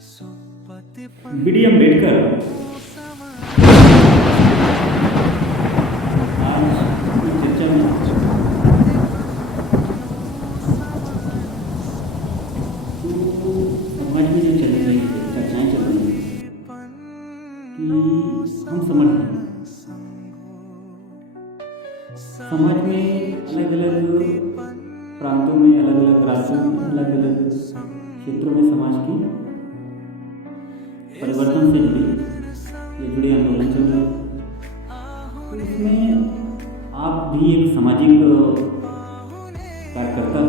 BD. Ambedkar आज की चर्चा में जो समाज में जो चल रही है चर्चाएं चल रही हैं कि हम समझ रहे हैं समाज में अलग अलग प्रांतों में, अलग अलग राज्यों में, अलग अलग क्षेत्रों में समाज की परिवर्तन से जुड़े आंदोलन चल रहे हैं। तो इसमें आप भी एक सामाजिक कार्यकर्ता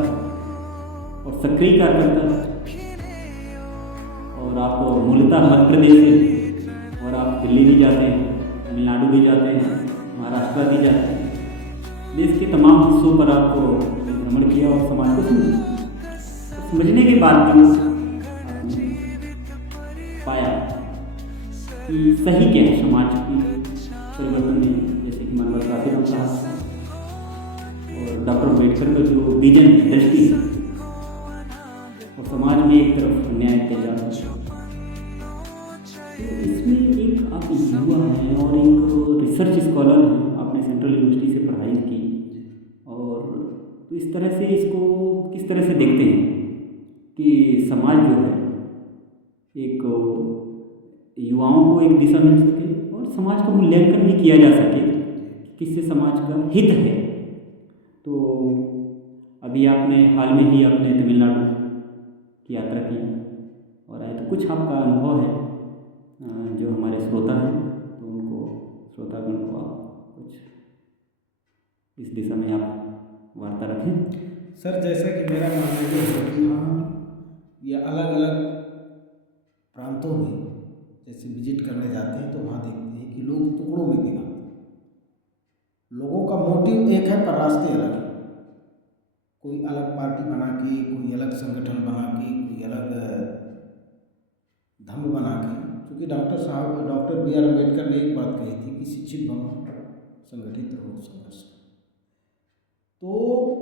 और सक्रिय कार्यकर्ता, और आप मूलतः मध्य प्रदेश से और आप दिल्ली भी जाते हैं, तमिलनाडु भी जाते हैं, महाराष्ट्र भी जाते हैं। देश के तमाम हिस्सों पर आप भ्रमण किया और समाज को समझने के बाद जो आपने पाया कि सही क्या है समाज की परिवर्तन में, जैसे कि मनोहर काशीराम साहब और डॉक्टर अम्बेडकर का जो विजन है, दृष्टि है, और समाज में एक तरफ न्याय किया जाता है। तो इसमें एक आप युवा हैं और एक रिसर्च स्कॉलर हैं, आपने सेंट्रल यूनिवर्सिटी से पढ़ाई की, और तो इस तरह से इसको किस तरह से देखते हैं कि समाज जो है एक युवाओं को एक दिशा मिल सके और समाज का मूल्यांकन भी किया जा सके कि किससे समाज का हित है। तो अभी आपने हाल में ही अपने तमिलनाडु की यात्रा की और आए, तो कुछ आपका अनुभव है जो हमारे श्रोता हैं, तो उनको, श्रोतागण को आप कुछ इस दिशा में आप वार्ता रखें। सर, जैसा कि मेरा मानना ये है कि हम ये अलग अलग प्रांतों में जैसे विजिट करने जाते हैं तो वहाँ देखते हैं कि लोग टुकड़ों में गिना, लोगों का मोटिव एक है पर रास्ते अलग हैं। कोई अलग पार्टी बना के, कोई अलग संगठन बना के, कोई अलग धर्म बना के। क्योंकि डॉक्टर बी आर अम्बेडकर ने एक बात कही थी कि शिक्षित बनो, संगठित रहो, संघर्ष करो। तो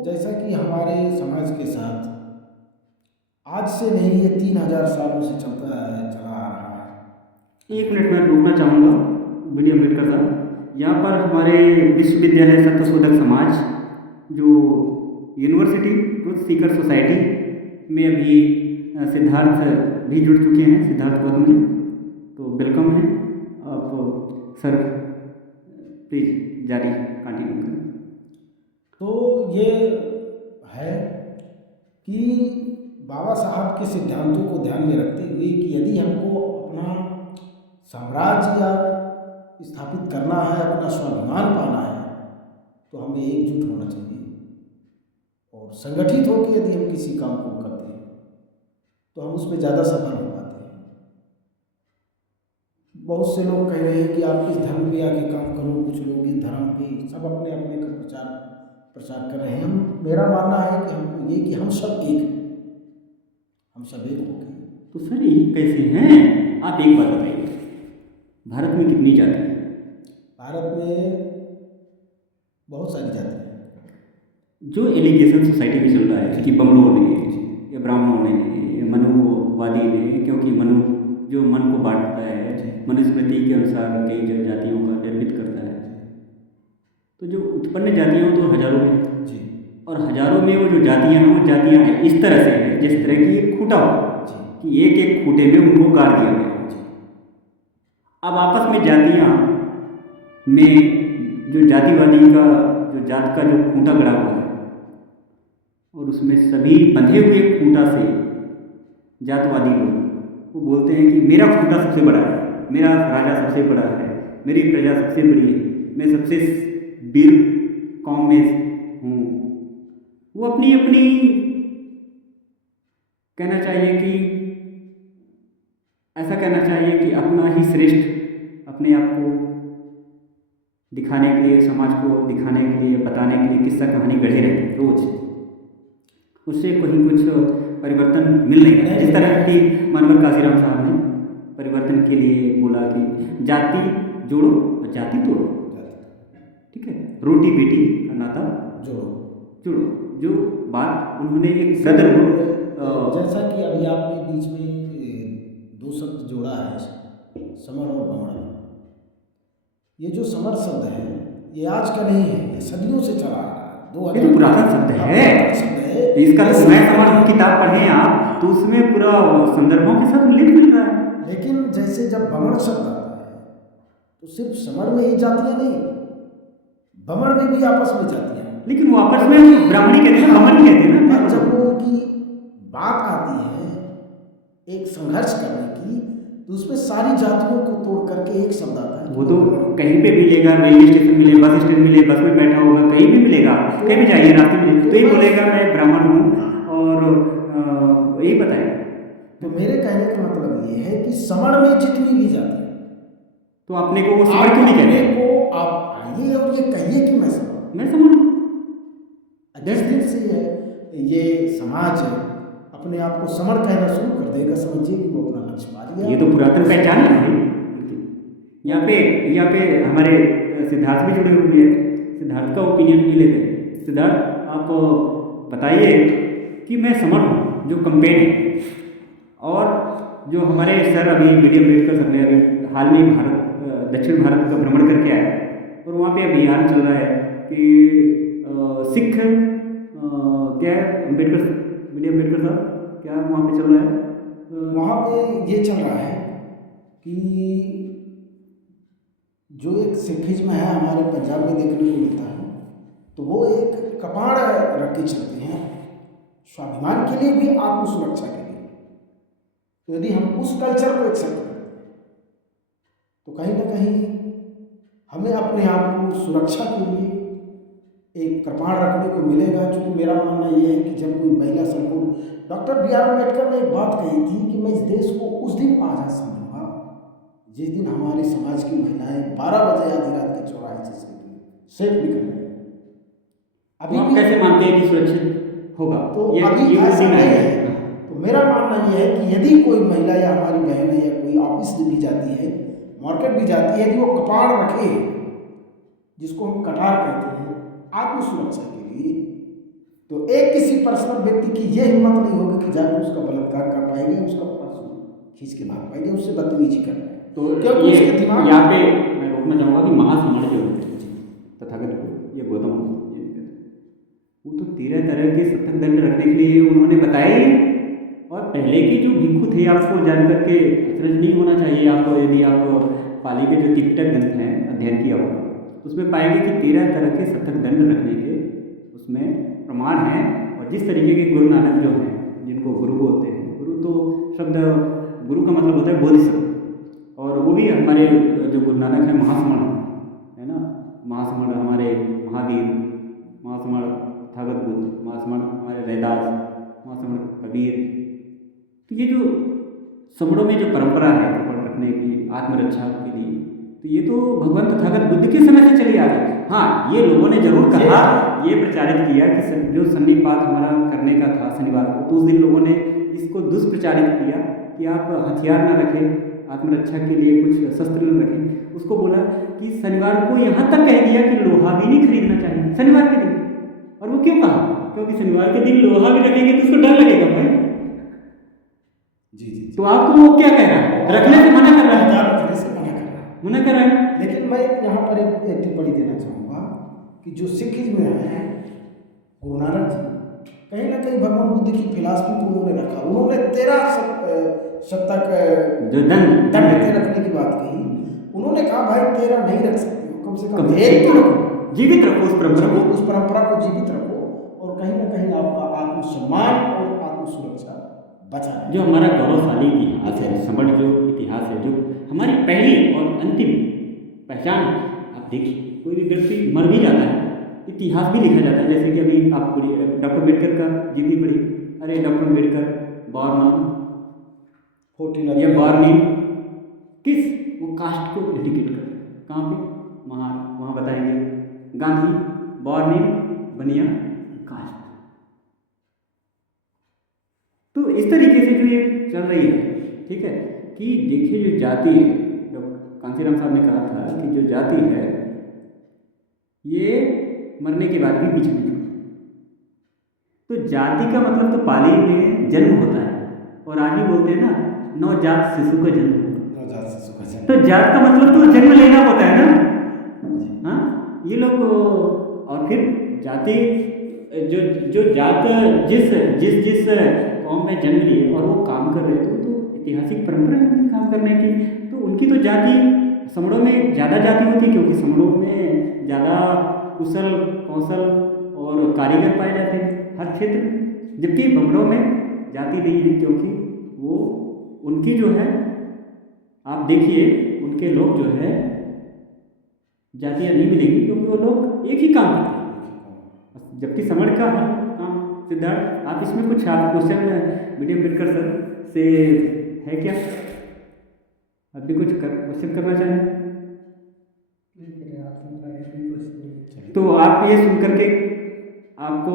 जैसा कि हमारे समाज के साथ आज से नहीं, ये 3000 सालों से चला आ रहा है। एक मिनट में रुकना चाहूँगा बी.डी. अम्बेडकर साहब। यहाँ पर हमारे विश्वविद्यालय सत्यशोधक समाज जो यूनिवर्सिटी ट्रुथ सीकर सोसाइटी में अभी सिद्धार्थ भी जुड़ चुके हैं, सिद्धार्थ गौतम जी, तो वेलकम है आप सर, प्लीज़ जारी कंटिन्यू करें। तो ये है कि बाबा साहब के सिद्धांतों को ध्यान में रखते हुए कि यदि हमको अपना साम्राज्य स्थापित करना है, अपना स्वाभिमान पाना है, तो हमें एकजुट होना चाहिए और संगठित होकर यदि हम किसी काम को करते हैं तो हम उसमें ज़्यादा सफल हो पाते हैं। बहुत से लोग कह रहे हैं कि आप इस धर्म पे आके काम करो, कुछ लोग इस धर्म पे, सब अपने अपने का प्रचार कर रहे हैं। मेरा मानना है कि हमको ये कि हम सब एक हैं, हम सब एक हो गए। तो सर ये कैसे हैं? आप एक बात बताइए, भारत में कितनी जाति है? भारत में बहुत सारी जाति हैं। जो एलिगेशन सोसाइटी में चल रहा है कि बमड़ों ने या ब्राह्मणों ने या मनुवादी ने, क्योंकि मनु जो मन को बांटता है, मनुस्मृति के अनुसार कई जातियों का निर्मित करता है, तो जो उत्पन्न जातियाँ तो हजारों में जी, और हजारों में वो जो जातियाँ हैं, वो जातियाँ हैं इस तरह से हैं जिस तरह की एक खूटा हो कि एक एक खूटे में उनको गाड़ दिया गया। अब आपस में जातियाँ में जो जातिवादी का जो जात का जो खूंटा गड़ा हुआ है, और उसमें सभी बंधे हुए खूंटा से जातवादी लोग वो बोलते हैं कि मेरा खूंटा सबसे बड़ा है, मेरा राजा सबसे बड़ा है, मेरी प्रजा सबसे बड़ी है, मैं सबसे वीर कौम में हूँ। वो अपनी अपनी कहना चाहिए कि ऐसा कहना चाहिए कि अपना ही श्रेष्ठ अपने आप को दिखाने के लिए, समाज को दिखाने के लिए, बताने के लिए किस्सा कहानी गढ़े रहते हैं रोज। उससे कोई कुछ परिवर्तन मिल नहीं रहा है। जिस तरह की मनोहर काशीराम साहब ने परिवर्तन के लिए बोला कि जाति जोड़ो और जाति तोड़ो, ठीक है, रोटी बेटी का नाता जोड़ो, जो बात उन्होंने एक ब्रदरहुड, जैसा कि अभी आपने बीच में ये जो समर शब्द है ये आज का नहीं है, ये सदियों से चला आ रहा है। ये तो पुरातन शब्द है। शब्द है इसका तो मैं समझ किताब पढ़े आप तो उसमें पूरा संदर्भों के साथ उल्लेख मिल रहा है। लेकिन जैसे जब बमण शब्द आता है तो सिर्फ समर में ही जातियां नहीं, बमण में भी आपस में जातियां हैं। लेकिन वो आपस में ब्राह्मणी कहते हैं, बमण कहते हैं ना। पर जब लोगों की बात आती है एक संघर्ष करने की तो उसमें सारी जातियों को तोड़ करके एक शब्द आता है। वो तो कहीं पे मिलेगा, रेलवे स्टेशन मिले, बस स्टैंड मिले, बस में बैठा होगा, कहीं भी मिलेगा, कहीं भी जाइए रास्ते में तो ये बोलेगा मैं ब्राह्मण हूँ और यही बताएगा। तो मेरे कहने का मतलब ये है कि समण में जितनी भी जाति है तो अपने को वो समण क्यों नहीं कहते? को आप आइए और ये कहिए कि मैं समण जिस दिन से ये समाज है अपने आप को समण कहना शुरू कर देगा, समझिए कि वो अपना लक्ष्य पा लिया। ये तो पुरातन पहचान है भाई। यहाँ पे हमारे सिद्धार्थ भी जुड़े हुए हैं, सिद्धार्थ का ओपिनियन भी लेते हैं। सिद्धार्थ आप बताइए कि मैं समण हूँ जो कंपेन है, और जो हमारे सर अभी मीडियम रेट कर सकते हैं, अभी हाल में भारत दक्षिण भारत का भ्रमण करके आए और वहाँ पे अभियान चल रहा है कि सिख क्या है अम्बेडकर साहब क्या वहाँ पे चल रहा है? वहाँ पे ये चल रहा है कि जो एक सिखिज्म है हमारे पंजाब में देखने को मिलता है, तो वो एक कपाड़ रख के चलते हैं स्वाभिमान के लिए भी, आत्म सुरक्षा के लिए। तो यदि हम उस कल्चर को एक्सेप्ट करते हैं तो कहीं ना कहीं हमें अपने आप को सुरक्षा के लिए एक कृपाण रखने को मिलेगा। क्योंकि मेरा मानना यह है कि जब कोई महिला संपूर्ण, डॉक्टर बी आर अम्बेडकर ने एक बात कही थी कि मैं इस देश को उस दिन आज़ाद समझूंगा जिस दिन हमारे समाज की महिलाएं 12 बजे आधी रात के चौराहे से सेट भी कर रहे हैं। अभी आप कैसे मानते हैं कि सुरक्षित होगा? तो अभी ऐसा नहीं है। तो मेरा मानना यह है कि यदि कोई महिला या हमारी बहन है या कोई ऑफिस भी जाती है, मार्केट भी जाती है, यदि वो कपाड़ रखे, जिसको हम कटार कहते हैं, आत्म सुरक्षा के लिए, तो एक किसी पर्सनल व्यक्ति की यह हिम्मत नहीं होगी कि जाकर उसका बलात्कार कर पाएंगे, उसका पर्स खींच के भाग पाएंगे, उससे बदतमीजी कर पाएंगे। तो क्योंकि उसके दिमाग यहाँ पे मैं रोकना चाहूँगा कि महासमण जो तथागत ये गौतम वो तो 13 तरह के सतत दंड रखने के लिए उन्होंने बताया ही। और पहले के जो भिक्षु थे आपको जान करके अचरज नहीं होना चाहिए आपको, यदि आप पाली के जो त्रिपिटक ग्रंथ हैं अध्ययन किया होगा तो उसमें पाएंगे कि 13 तरह के सतत दंड रखने के उसमें प्रमाण हैं। और जिस तरीके के गुरु नानक जो हैं, जिनको गुरु बोलते हैं, गुरु तो शब्द गुरु का मतलब होता है बोधिसत्व, और वो भी हमारे जो गुरु नानक हैं महासमण है ना, महासमण हमारे महावीर, महासमण तथागत बुद्ध, महासमण हमारे रैदास, महासमण कबीर। तो ये जो समणों में जो परंपरा है कपड़ रखने की आत्मरक्षा के लिए, तो ये तो भगवान तथागत बुद्ध के समय से चली आ रही है। हाँ, ये लोगों ने जरूर कहा, ये प्रचारित किया कि जो सन्निपात हमारा करने का था शनिवार को, तो उस दिन लोगों ने इसको दुष्प्रचारित किया कि आप हथियार ना रखें, आत्मरक्षा के लिए कुछ शस्त्र न रखें। उसको बोला कि शनिवार को यहाँ तक कह दिया कि लोहा भी नहीं खरीदना चाहिए शनिवार के दिन। और वो क्यों कहा? क्योंकि शनिवार के दिन लोहा भी रखेंगे तो उसको डर लगेगा भाई। जी। तो आपको वो क्या कह रहा है? रखने से मना कर रहा है, मना कर रहा है। लेकिन मैं यहाँ पर एक टिप्पणी देना चाहूँगा कि जो सिखिज्म है, गुरु नानक जी कहीं ना कहीं भगवान बुद्ध की फिलासफी को उन्होंने रखा। उन्होंने 13 शतक जो दंड रखने की बात कही। उन्होंने कहा भाई 13 नहीं रख सकते हो, कम से कम एक तो रखो, जीवित रखो उस परंपरा को जीवित रखो, और कहीं ना कहीं आपका आत्मसम्मान और आत्म सुरक्षा बचा है। जो हमारा गौरवशाली इतिहास है, समण जो इतिहास है, जो हमारी पहली और अंतिम पहचान है। आप देखिए कोई भी व्यक्ति मर भी जाता है, इतिहास भी लिखा जाता है। जैसे कि अभी आप डॉक्टर अम्बेडकर का जीवनी पढ़ी, अरे डॉक्टर अम्बेडकर बॉर्न या बॉर्न किस वो कास्ट को इंडिकेट कर, कहाँ पे वहाँ बताएंगे गांधी बॉर्न बनिया कास्ट। तो इस तरीके से जो ये चल रही है, ठीक है, कि देखिए जो जाति है, डॉक्टर कांसीराम साहब ने कहा था कि जो जाति है ये मरने के बाद भी पीछे नहीं छूटती। तो जाति का मतलब तो पाली में जन्म होता है, और आज भी बोलते हैं ना नवजात शिशु का जन्म। तो जात का मतलब तो जन्म लेना होता है ना, हाँ, ये लोग और फिर जाति जो जो जात जिस जिस जिस कौम में जन्म लिए और वो काम कर रहे थे, तो ऐतिहासिक परंपरा है उनकी काम करने की, तो उनकी तो जाति समड़ों में ज़्यादा जाति होती है, क्योंकि समड़ों में ज़्यादा कुशल कौशल और कारीगर पाए जाते हैं हर क्षेत्र में, जबकि बमड़ों में जाति नहीं है, क्योंकि वो उनकी जो है, आप देखिए उनके लोग जो है जातियाँ नहीं मिलेंगी, क्योंकि वो लोग एक ही काम करते हैं, जबकि समण का है काम। सिद्धार्थ, आप इसमें कुछ आप क्वेश्चन वीडियो अम्बेडकर सर से है क्या, आप भी कुछ क्वेश्चन करना चाहें? तो आप ये सुन करके आपको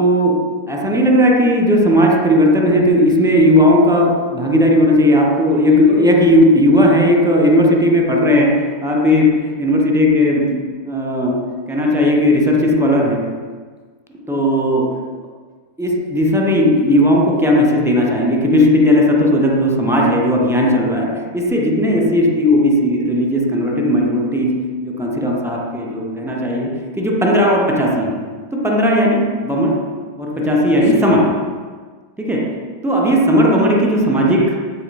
ऐसा नहीं लग रहा है कि जो समाज परिवर्तन है तो इसमें युवाओं का भागीदारी होना चाहिए? आप तो एक युवा है, एक यूनिवर्सिटी में पढ़ रहे हैं, आप भी यूनिवर्सिटी के कहना चाहिए कि रिसर्च स्कॉलर हैं, तो इस दिशा में युवाओं को क्या मैसेज देना चाहेंगे कि विश्वविद्यालय शतशोधक जो समाज है, जो अभियान चल रहा है, इससे जितने SC ST OBC religious converted minority जो कांसीराम साहब के जो कहना चाहिए कि जो 15 और 85 हैं, तो 15 यानी बमन और 85 यानी समण, ठीक है। तो अब ये समण बमन की जो सामाजिक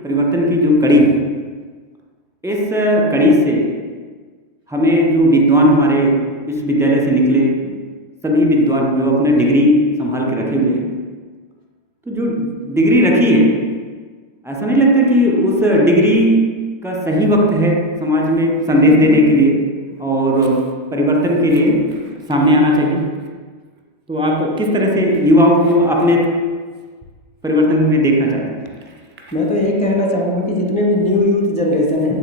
परिवर्तन की जो कड़ी है, इस कड़ी से हमें जो विद्वान हमारे विश्वविद्यालय से निकले, सभी विद्वान जो अपने डिग्री संभाल के रखे हुए हैं, तो जो डिग्री रखी है, ऐसा नहीं लगता कि उस डिग्री का सही वक्त है समाज में संदेश देने के लिए और परिवर्तन के लिए सामने आना चाहिए? तो आप किस तरह से युवाओं को अपने परिवर्तन में देखना चाहते हैं? मैं तो यही कहना चाहूँगा कि जितने भी न्यू यूथ जनरेशन है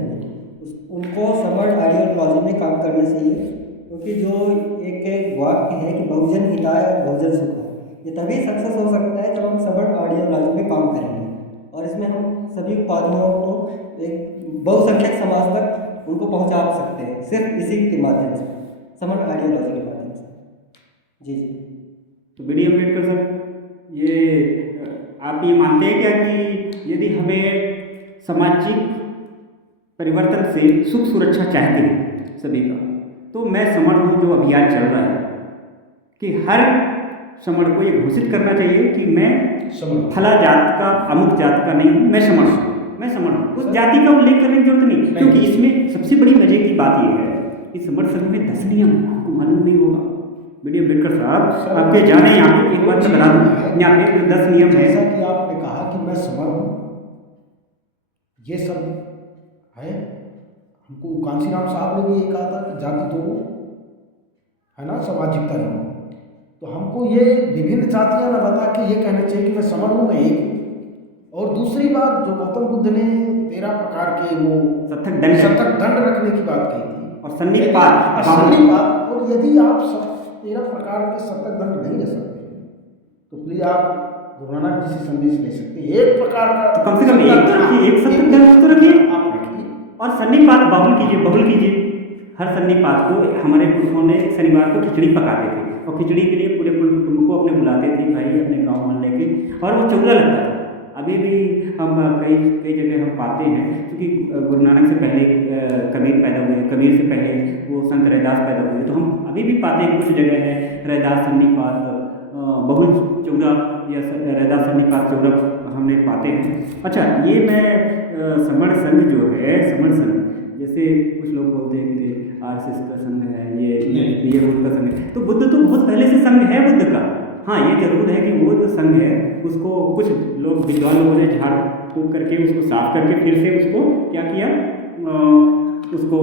उनको समण आइडियोलॉजी में काम करना चाहिए, क्योंकि जो एक वाक्य है कि बहुजन हिताय और बहुजन सुखाय, ये तभी सक्सेस हो सकता है जब हम समण आइडियोलॉजी में काम करेंगे, और इसमें हम सभी उपाधियों को एक बहुसंख्यक समाज तक उनको पहुंचा सकते हैं, सिर्फ इसी के माध्यम से, समण आइडियोलॉजी के माध्यम से। जी जी। तो बी डी अम्बेडकर सर, ये आप ये मानते हैं क्या कि यदि हमें सामाजिक परिवर्तन से सुख सुरक्षा चाहते हैं सभी का, तो मैं समण हूँ जो अभियान चल रहा है कि हर समण को ये घोषित करना चाहिए कि मैं फला जात का अमुक जात का नहीं हूँ, मैं समण हूँ, मैं समण हूँ, उस जाति का उल्लेख करने की जरूरत नहीं, क्योंकि इसमें सबसे बड़ी मजे की बात यह है कि समण संघ में 10 नियम आपको मालूम नहीं होगा। बी डी अम्बेडकर साहब, आपके जाने यहाँ पे एक बात बता दूँ, यहाँ पे 10 नियम है। जैसा कि आपने कहा कि मैं समण हूँ, ये सब है, हमको कांसीराम साहब ने भी ये कहा था कि जाति तो है ना, सामाजिकता जो, तो हमको ये विभिन्न जातियां न बता के ये कहना चाहिए कि मैं समण हूँ, मैं एक हूँ। और दूसरी बात जो गौतम बुद्ध ने 13 प्रकार के वो शतक दंड रखने की बात कही थी, और सन्निपात, और यदि आप 13 प्रकार के शतक दंड नहीं रख सकते तो प्लीज आप गुरु नानक जी से संदेश ले सकते हैं, एक प्रकार का तो कम से कम एक तो रखिए, एक शतक दंड तो रखिए, आप रखिए, और सन्निपात बहुल कीजिए। हर सन्निपात को हमारे पुरखों ने शनिवार को खिचड़ी पकाते थे, और खिचड़ी के लिए पूरे कुटुंब को अपने बुलाते थे भाई, अपने गांव मोहल्ले के, और वो चौगला लगता था। अभी भी हम कई जगह हम पाते हैं, क्योंकि गुरु नानक से पहले कबीर पैदा हुए, कबीर से पहले वो संत रैदास पैदा हुए, तो हम अभी भी पाते हैं कुछ जगह है रैदास सन्निपात बहुल चौगला या रैदास सन्निपात चौगला हमने पाते हैं। अच्छा, ये मैं समण संघ जो है, समण संघ जैसे कुछ लोग बोलते हैं कि RSS का संघ है, ये बुद्ध का संघ है, तो बुद्ध तो बहुत पहले से संघ है बुद्ध का। हाँ, ये जरूर है कि वो जो संघ है उसको कुछ लोग विद्वान लोगों ने झाड़ फूक करके उसको साफ करके फिर से उसको क्या किया, उसको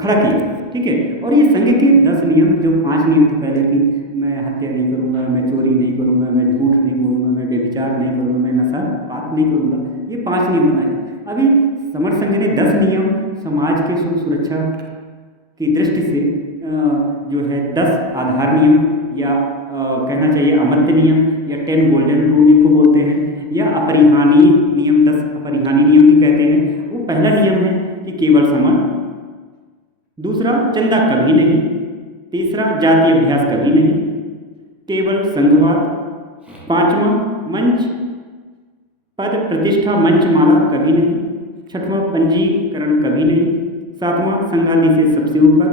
खड़ा किया, ठीक है। और ये संघ के 10 नियम, जो 5 नियम थे पहले की, मैं हत्या नहीं करूँगा, मैं चोरी नहीं करूँगा, मैं झूठ नहीं बोलूँगा, मैं बेविचार नहीं करूँगा, मैं नशा पात नहीं करूँगा, ये 5 नियम बनाए। अभी समण संघ ने 10 नियम समाज के सुख सुरक्षा की दृष्टि से जो है 10 आधार नियम, या कहना चाहिए अमर्त्य नियम, या 10 गोल्डन रूल इनको बोलते हैं, या अपरिहानी नियम, 10 अपरिहानी नियम भी कहते हैं। वो पहला नियम है कि केवल समण, दूसरा चंदा कभी नहीं, तीसरा जाति अभ्यास कभी नहीं, केवल संघवाद, 5वां मंच पद प्रतिष्ठा मंच माला कभी नहीं, 6वां पंजीकरण कभी नहीं, 7वां संगाली से सबसे ऊपर,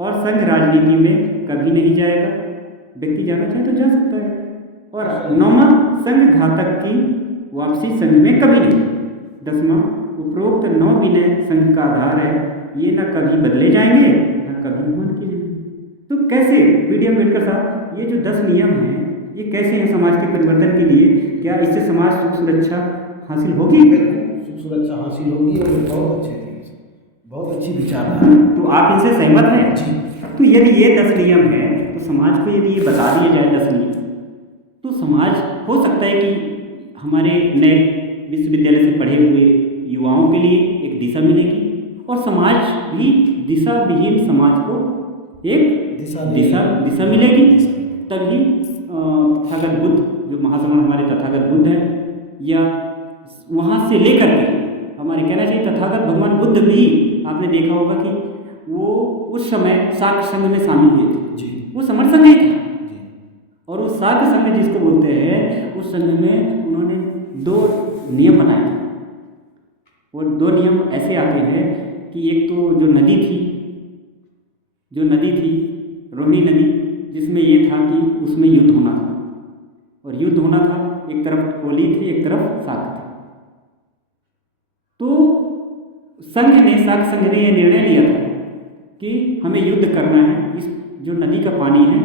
और संघ राजनीति में कभी नहीं जाएगा। व्यक्ति जाना चाहे तो जा सकता है। और 9वां, संघ घातक की वापसी संघ में कभी नहीं। 10वां, उपरोक्त 9 विनय संघ का आधार है, ये न कभी बदले जाएंगे न कभी अमल किए जाएंगे। तो कैसे वीडियो अम्बेडकर साहब, ये जो 10 नियम हैं ये कैसे हैं समाज के परिवर्तन के लिए? क्या इससे समाज सुख सुरक्षा हासिल होगी? सुख सुरक्षा हासिल होगी और बहुत अच्छे थे, बहुत अच्छी विचारधारा। तो आप इनसे सहमत हैं? जी। तो यदि ये 10 नियम हैं तो समाज को यदि ये बता दिए जाए 10 नियम, तो समाज हो सकता है कि हमारे नए विश्वविद्यालय से पढ़े हुए युवाओं के लिए एक दिशा मिलेगी और समाज भी दिशा विहीन समाज को एक दिशा मिलेगी। तभी तथागत बुद्ध, जो महासमाज हमारे तथागत बुद्ध हैं, या वहाँ से लेकर के हमारे कहना चाहिए तथागत भगवान बुद्ध भी, आपने देखा होगा कि वो उस समय शाक्त संघ में शामिल हुए थे। जी। वो समर संघ ही था। और वो शाक्त संघ जिसको बोलते हैं, उस संघ में उन्होंने 2 नियम बनाए थे। और 2 नियम ऐसे आते हैं कि एक तो जो नदी थी रोहिणी नदी, जिसमें ये था कि उसमें युद्ध होना था। और युद्ध होना था, एक तरफ कोली थी एक तरफ शाक्त थी। तो शाक्त संघ ने यह निर्णय लिया था कि हमें युद्ध करना है। इस जो नदी का पानी है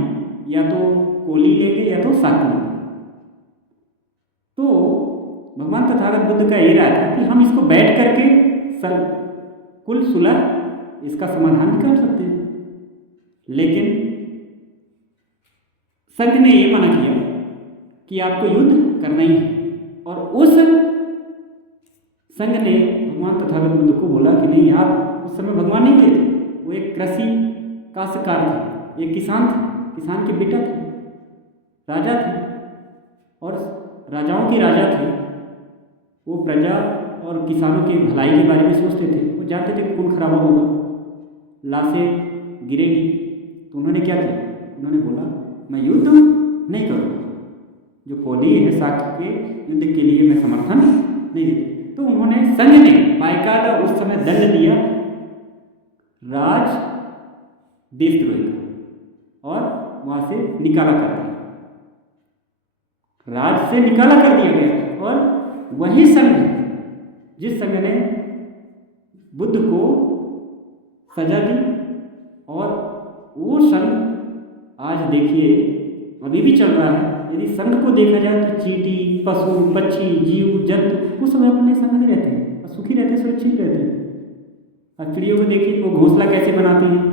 या तो कोली लेंगे या तो शाक्त लेंगे। तो भगवान तथागत बुद्ध का ये राय था कि हम इसको बैठ करके कुल सुलह इसका समाधान कर सकते हैं। लेकिन संघ ने ये मना किया कि आपको युद्ध करना ही है। और उस संघ ने भगवान तथागत बुद्ध को बोला कि नहीं, आप उस समय भगवान नहीं थे, वो एक कृषि काश्तकार थे, एक किसान थे, किसान के बेटा थे, राजा थे और राजाओं के राजा थे। वो प्रजा और किसानों की भलाई के बारे में सोचते थे। वो जानते थे खून खराबा होगा, लाशें गिरेगी। तो उन्होंने क्या किया? उन्होंने बोला मैं युद्ध नहीं करूँगा, जो कोली है शाक्त के युद्ध के लिए मैं समर्थन नहीं देती। तो उन्होंने संघ ने बाकायदा उस समय दंड दिया राज देशद्रोही का और वहाँ से निकाला कर दिया, राज से निकाला कर दिया गया। और वही संघ, जिस संघ ने बुद्ध को सजा दी, और वो संघ आज देखिए अभी भी चल रहा है। यदि संघ को देखा जाए तो चींटी, पशु, पक्षी, जीव जंतु वो सब अपने संघ में रहते हैं और सुखी रहते हैं, सुरक्षित रहते हैं। और चिड़ियों को देखिए वो घोंसला कैसे बनाती हैं,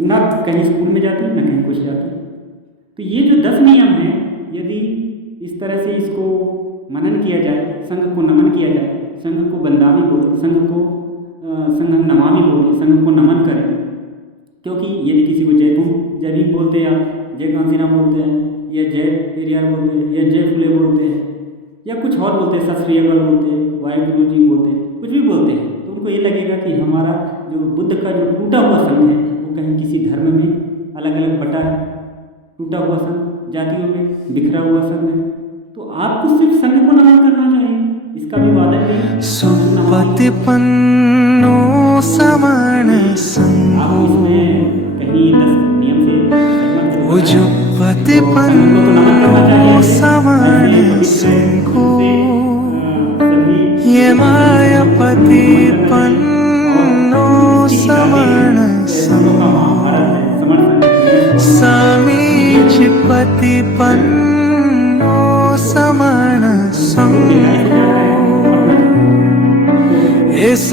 ना कहीं स्कूल में जाती है ना कहीं कुछ जाती है। तो ये जो 10 नियम हैं, यदि इस तरह से इसको मनन किया जाए, संघ को नमन किया जाए, संघ को बंदामी बोले, संघ नमामि बोले, संघ को नमन करें। क्योंकि यदि किसी को जय भीम बोलते हैं, या जय कांसीराम बोलते हैं, या जय पेरियार बोलते हैं, या जय फुले बोलते हैं, या कुछ और बोलते हैं, सत श्री अकाल बोलते हैं, वाहिगुरु जी बोलते हैं, कुछ भी बोलते हैं, तो उनको ये लगेगा कि हमारा जो बुद्ध का जो टूटा हुआ संघ है वो कहीं किसी धर्म में अलग अलग बटा है, टूटा हुआ संघ, जातियों में बिखरा हुआ संघ है। तो आपको सिर्फ संघ को नमन करना चाहिए, इसका भी वादा नहीं। सुपतिपन्नो समान आप इसमें कहीं 10 नियम से उजुपतिपन्नो समान संघो ये मायापतिपन्नो समान संघो समीचपतिपन्नो समान संघो इस